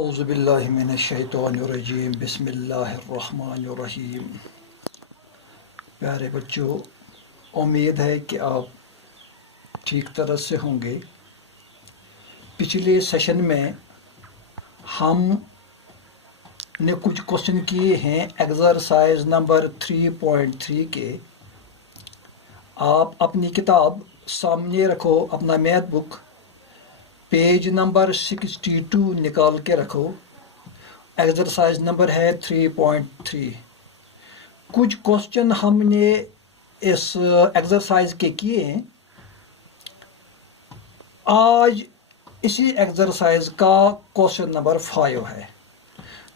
औज़ुबिल्लाहिमिनश्शैतानिर्रजीम बिस्मिल्लाहिर्रहमानिर्रहीम। प्यारे बच्चों, उम्मीद है कि आप ठीक तरह से होंगे। पिछले सेशन में हमने कुछ क्वेश्चन किए हैं एक्सरसाइज नंबर 3.3 के। आप अपनी किताब सामने रखो, अपना मैथ बुक पेज नंबर 62 निकाल के रखो। एक्सरसाइज नंबर है 3.3। कुछ क्वेश्चन हमने इस एक्सरसाइज के किए हैं। आज इसी एक्सरसाइज का क्वेश्चन नंबर 5 है।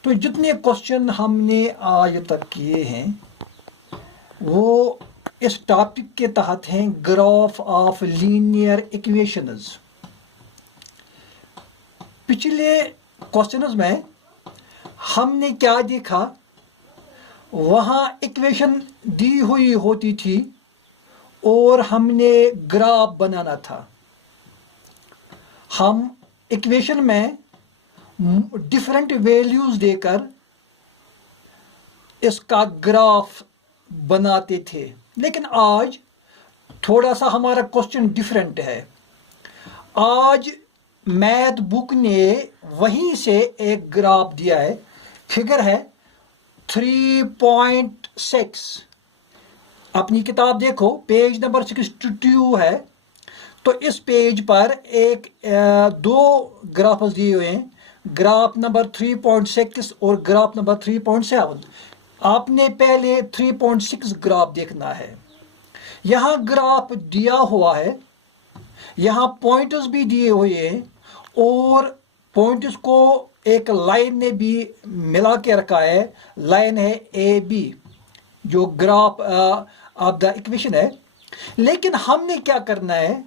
तो जितने क्वेश्चन हमने आज तक किए हैं वो इस टॉपिक के तहत हैं, ग्राफ ऑफ लीनियर इक्वेशंस। पिछले क्वेश्चंस में हमने क्या देखा, वहाँ इक्वेशन दी हुई होती थी और हमने ग्राफ बनाना था। हम इक्वेशन में डिफरेंट वैल्यूज देकर इसका ग्राफ बनाते थे, लेकिन आज थोड़ा सा हमारा क्वेश्चन डिफरेंट है। आज मैथ बुक ने वहीं से एक ग्राफ दिया है। फिगर है 3.6। अपनी किताब देखो, पेज नंबर 62 है। तो इस पेज पर दो ग्राफ्स दिए हुए हैं, ग्राफ नंबर 3.6 और ग्राफ नंबर 3.7। आपने पहले 3.6 ग्राफ देखना है। यहाँ ग्राफ दिया हुआ है, यहाँ पॉइंट्स भी दिए हुए हैं और पॉइंट्स को एक लाइन ने भी मिला के रखा है। लाइन है ए बी, जो ग्राफ ऑफ द इक्वेशन है। लेकिन हमने क्या करना है,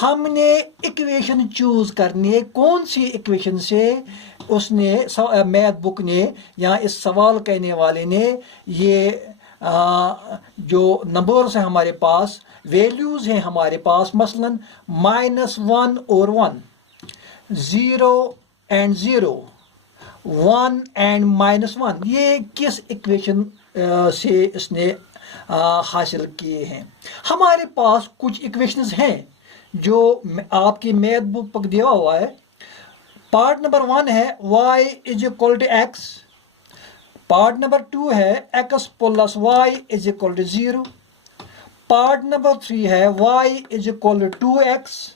हमने इक्वेशन चूज करनी है। कौन सी इक्वेशन से उसने मैथ बुक ने या इस सवाल कहने वाले ने ये जो नंबर्स हैं हमारे पास, वैल्यूज हैं हमारे पास, मसलन -1 और 1, 0 एंड 0, 1 एंड -1, ये किस इक्वेशन से इसने हासिल किए हैं। हमारे पास कुछ इक्वेशंस हैं जो आपकी मैथ बुक पर दिया हुआ है। पार्ट नंबर 1 है y = x, पार्ट नंबर 2 है x + y = 0, पार्ट नंबर 3 है y = 2x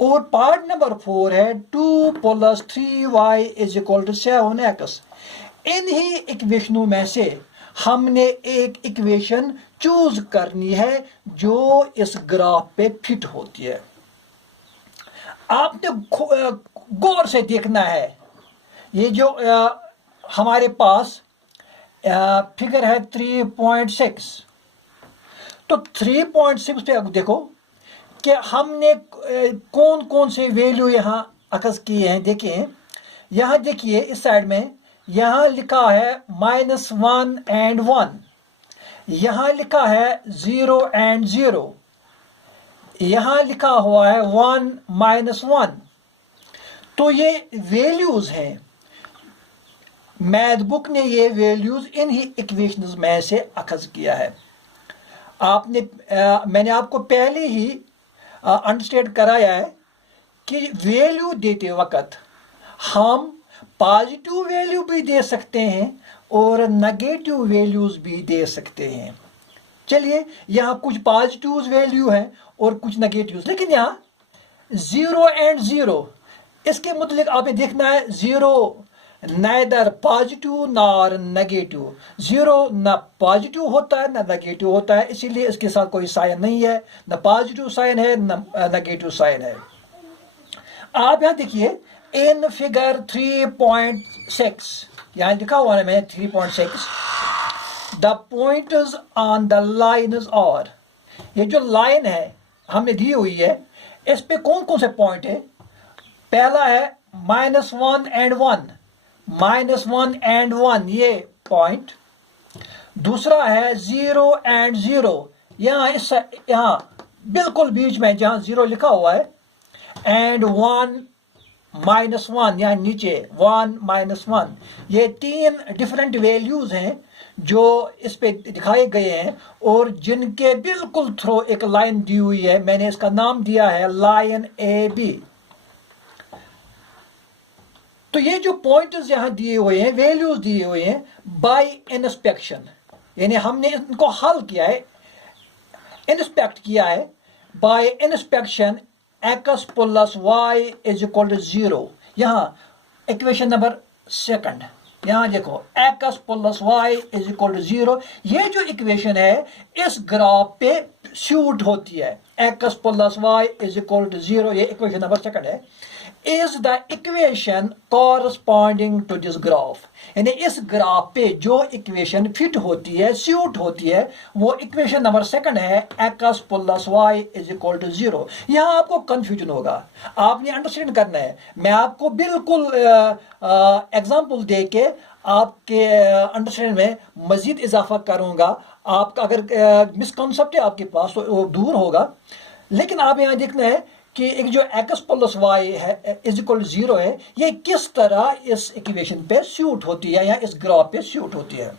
और पार्ट नंबर 4 है 2 + 3y = 7x। इन्हीं इक्वेशनों में से हमने एक इक्वेशन चूज करनी है जो इस ग्राफ पे फिट होती है। आपने गौर से देखना है। ये जो हमारे पास फिगर है 3.6, तो 3.6 पे देखो कि हमने कौन कौन से वैल्यू यहाँ अखज़ किए हैं। देखिए, यहाँ देखिए इस साइड में यहाँ लिखा है -1 एंड 1, यहाँ लिखा है 0 एंड 0, यहाँ लिखा हुआ है 1 -1। तो ये वैल्यूज हैं। मैथ बुक ने ये वैल्यूज इन्हीं इक्वेशंस में से अखज़ किया है। मैंने आपको पहले ही अंडरस्टैंड कराया है कि वैल्यू देते वक्त हम पॉजिटिव वैल्यू भी दे सकते हैं और नेगेटिव वैल्यूज भी दे सकते हैं। चलिए, यहाँ कुछ पॉजिटिव वैल्यू है और कुछ नेगेटिव, लेकिन यहाँ 0 एंड 0, इसके मुताबिक आपने देखना है 0 नाइदर पॉजिटिव नॉर नेगेटिव। 0 ना पॉजिटिव होता है ना नेगेटिव होता है, इसीलिए इसके साथ कोई साइन नहीं है, ना पॉजिटिव साइन है ना नेगेटिव साइन है। आप यहाँ देखिए इन फिगर 3.6, यहाँ लिखा हुआ है मैंने 3.6, the points on the lines are. ये जो लाइन है हमने दी हुई है, इस पे कौन कौन से पॉइंट है। पहला है -1 एंड 1, -1 एंड 1 ये पॉइंट। दूसरा है 0 एंड 0, यहाँ बिल्कुल बीच में जहाँ 0 लिखा हुआ है, एंड 1 -1, या नीचे 1 -1, ये 3 डिफरेंट वैल्यूज हैं जो इस पे दिखाए गए हैं और जिनके बिल्कुल थ्रू एक लाइन दी हुई है। मैंने इसका नाम दिया है लाइन AB। तो ये जो पॉइंट्स यहां दिए हुए हैं, वैल्यूज दिए हुए हैं बाय इंस्पेक्शन, यानी हमने इनको हल किया है, इंस्पेक्ट किया है। By inspection x plus y is equal to 0। यहां इक्वेशन नंबर 2, यहां देखो x plus y is equal to 0। ये जो इक्वेशन है इस ग्राफ पे सूट होती है। x plus y is equal to 0, ये इक्वेशन नंबर 2 है। Is the equation corresponding to this graph, यानी इस ग्राफ पे जो इक्वेशन फिट होती है, सूट होती है, वो इक्वेशन नंबर 2 है, x plus y is equal to 0। यहां आपको कंफ्यूजन होगा, आपने अंडरस्टैंड करना है। मैं आपको बिल्कुल एग्जांपल दे के आपके अंडरस्टैंड में मजीद इजाफा करूंगा। आपका अगर मिसकॉन्सेप्ट है आपके पास तो वो दूर होगा। लेकिन आप यहां देखना है कि एक जो x प्लस y है इज इक्वल टू 0 है, ये किस तरह इस इक्वेशन पे सूट होती है या इस ग्राफ पे सूट होती है।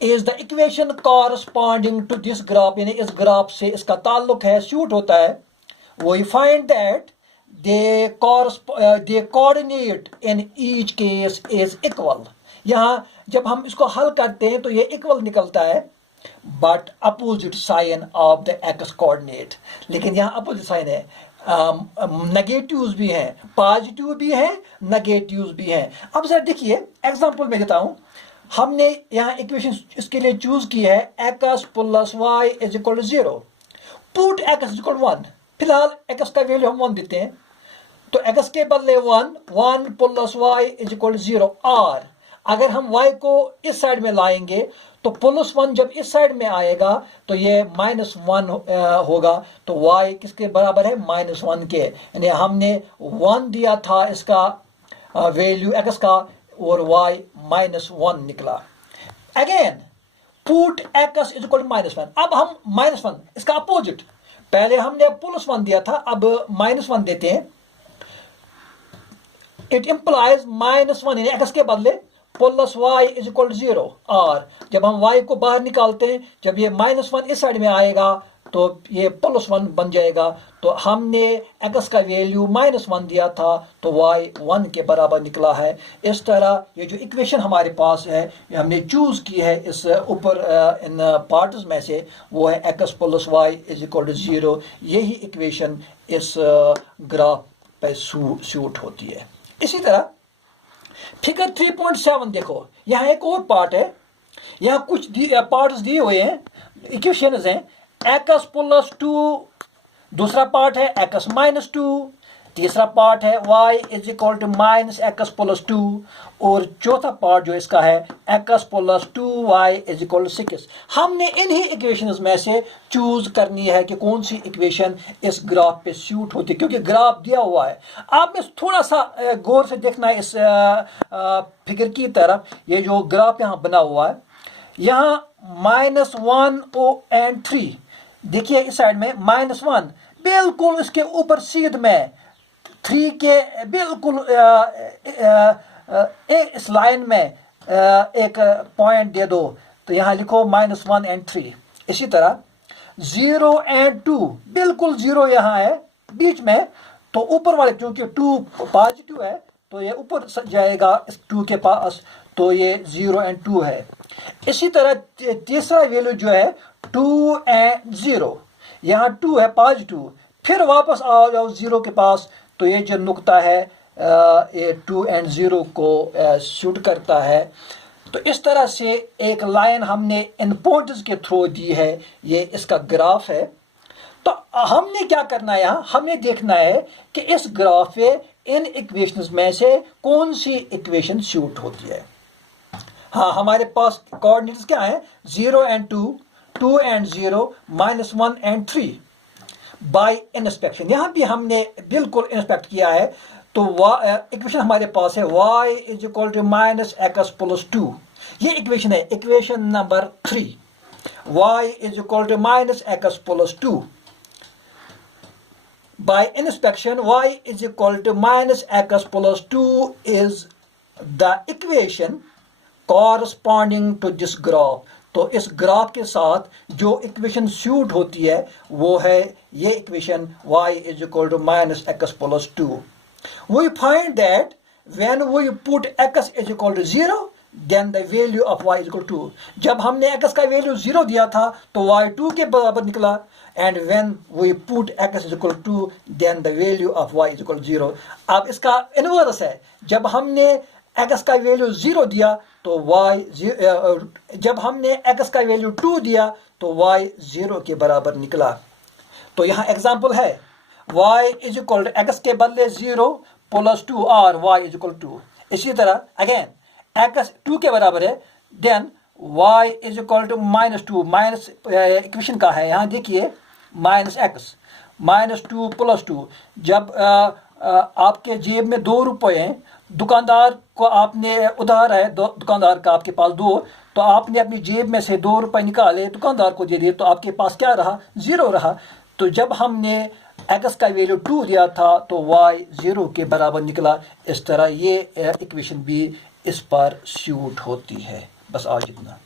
Is the equation corresponding to this graph, यानी इस ग्राफ से इसका ताल्लुक है, सूट होता है। We find that the coordinate in each case is equal. यहां जब हम इसको हल करते हैं तो ये इक्वल निकलता है, but opposite sign of the x coordinate. लेकिन यहाँ अपोजिट साइन है, नेगेटिव्स भी हैं, पॉजिटिव भी हैं, नेगेटिव्स भी हैं। अब जरा देखिए एग्जांपल में देता हूं। हमने यहाँ इक्वेशन इसके लिए चूज की है x plus y is equal to 0, put x is equal to 1। फिलहाल एक्स का वैल्यू हम 1 देते हैं, तो एक्स के बदले 1 plus y is equal to 0। और अगर हम y को इस साइड में लाएंगे तो +1 जब इस साइड में आएगा तो ये -1 होगा। तो y किसके बराबर है, -1 के। यानी हमने 1 दिया था इसका वैल्यू x का और y -1 निकला। Again put x is equal to -1। अब हम -1 इसका अपोजिट, पहले हमने +1 दिया था, अब -1 देते हैं। इट इंप्लाइज -1, यानी x के बदले plus y is equal to 0। और जब हम y को बाहर निकालते हैं, जब ये -1 इस साइड में आएगा तो ये +1 बन जाएगा। तो हमने x का वैल्यू -1 दिया था तो y 1 के बराबर निकला है। इस तरह ये जो इक्वेशन हमारे पास है, ये हमने चूज की है इस ऊपर इन पार्ट्स में से, वो है x plus y is equal to 0। यही इक्वेशन इस ग्राफ पे सूट होती है। इसी तरह फिगर 3.7 देखो, यहां एक और पार्ट है, यहां कुछ पार्ट्स दिए हुए हैं, इक्वेशंस हैं। x प्लस 2, दूसरा पार्ट है x माइनस 2, तीसरा पार्ट है y is equal to -x plus 2, और चौथा पार्ट जो इसका है x plus 2y is equal to 6। हमने इन्हीं इक्वेशंस में से चूज करनी है कि कौन सी इक्वेशन इस ग्राफ पे सूट होती है, क्योंकि ग्राफ दिया हुआ है। आपने थोड़ा सा गौर से देखना है इस फिगर की तरफ। ये जो ग्राफ यहाँ बना हुआ है, यहाँ -1 and 3, देखिए इस साइड में -1 बिल्कुल इसके ऊपर सीध में, 3 के बिल्कुल इस लाइन में एक पॉइंट दे दो, तो यहाँ लिखो -1 and 3। इसी तरह 0 and 2 बिल्कुल 0 यहाँ है बीच में, तो ऊपर वाले क्योंकि 2 पॉजिटिव है तो ये ऊपर जाएगा इस 2 के पास, तो ये 0 and 2 है। इसी तरह तीसरा वैल्यू जो है 2 and 0, यहाँ 2 है पॉजिटिव, फिर वापस आ जाओ 0 के पास, तो ये जो नुक्ता है ये 2 and 0 को शूट करता है। तो इस तरह से एक लाइन हमने इन पॉइंट्स के थ्रू दी है, ये इसका ग्राफ है। तो हमने क्या करना है, यहाँ हमने देखना है कि इस ग्राफ पे इन इक्वेशंस में से कौन सी इक्वेशन शूट होती है। हाँ, हमारे पास कोऑर्डिनेट्स क्या है, 0 and 2, 2 and 0, -1 and 3 bye inspection. यहाँ भी हमने बिल्कुल इंस्पेक्ट किया है, तो इक्वेशन हमारे पास है y is equal to -x plus 2। ये इक्वेशन है, equation number 3, y is equal to -x plus 2 by inspection y is equal to minus x plus 2 is the equation corresponding to this graph. तो इस graph के साथ जो equation suit होती है वो है ये equation y is equal to minus x plus 2. We find that when we put x is equal to 0 then the value of y is equal to 2. जब हमने x का वैल्यू 0 दिया था तो y 2 के बराबर निकला, and when we put x is equal to 2 then the value of y is equal to 0. अब इसका इनवर्स है, जब हमने x का वैल्यू 0 दिया तो y जब हमने x का वैल्यू 2 दिया तो y 0 के बराबर निकला. तो यहाँ एग्जांपल है y is equal to x के बदले 0 प्लस 2 और y is equal to 2. इसी तरह अगेन x 2 के बराबर है, then y is equal to minus 2, minus equation का है यहाँ देखिए माइनस x माइनस 2 प्लस 2. जब आपके जेब में 2 रुपये हैं, दुकानदार को आपने उधार है, दुकानदार का आपके पास 2, तो आपने अपनी जेब में से 2 रुपये निकाले दुकानदार को दे दिए तो आपके पास क्या रहा, 0 रहा. तो जब हमने x का वैल्यू 2 दिया था तो y 0 के बराबर निकला. इस तरह ये इक्वेशन भी इस पर सूट होती है. बस आज इतना.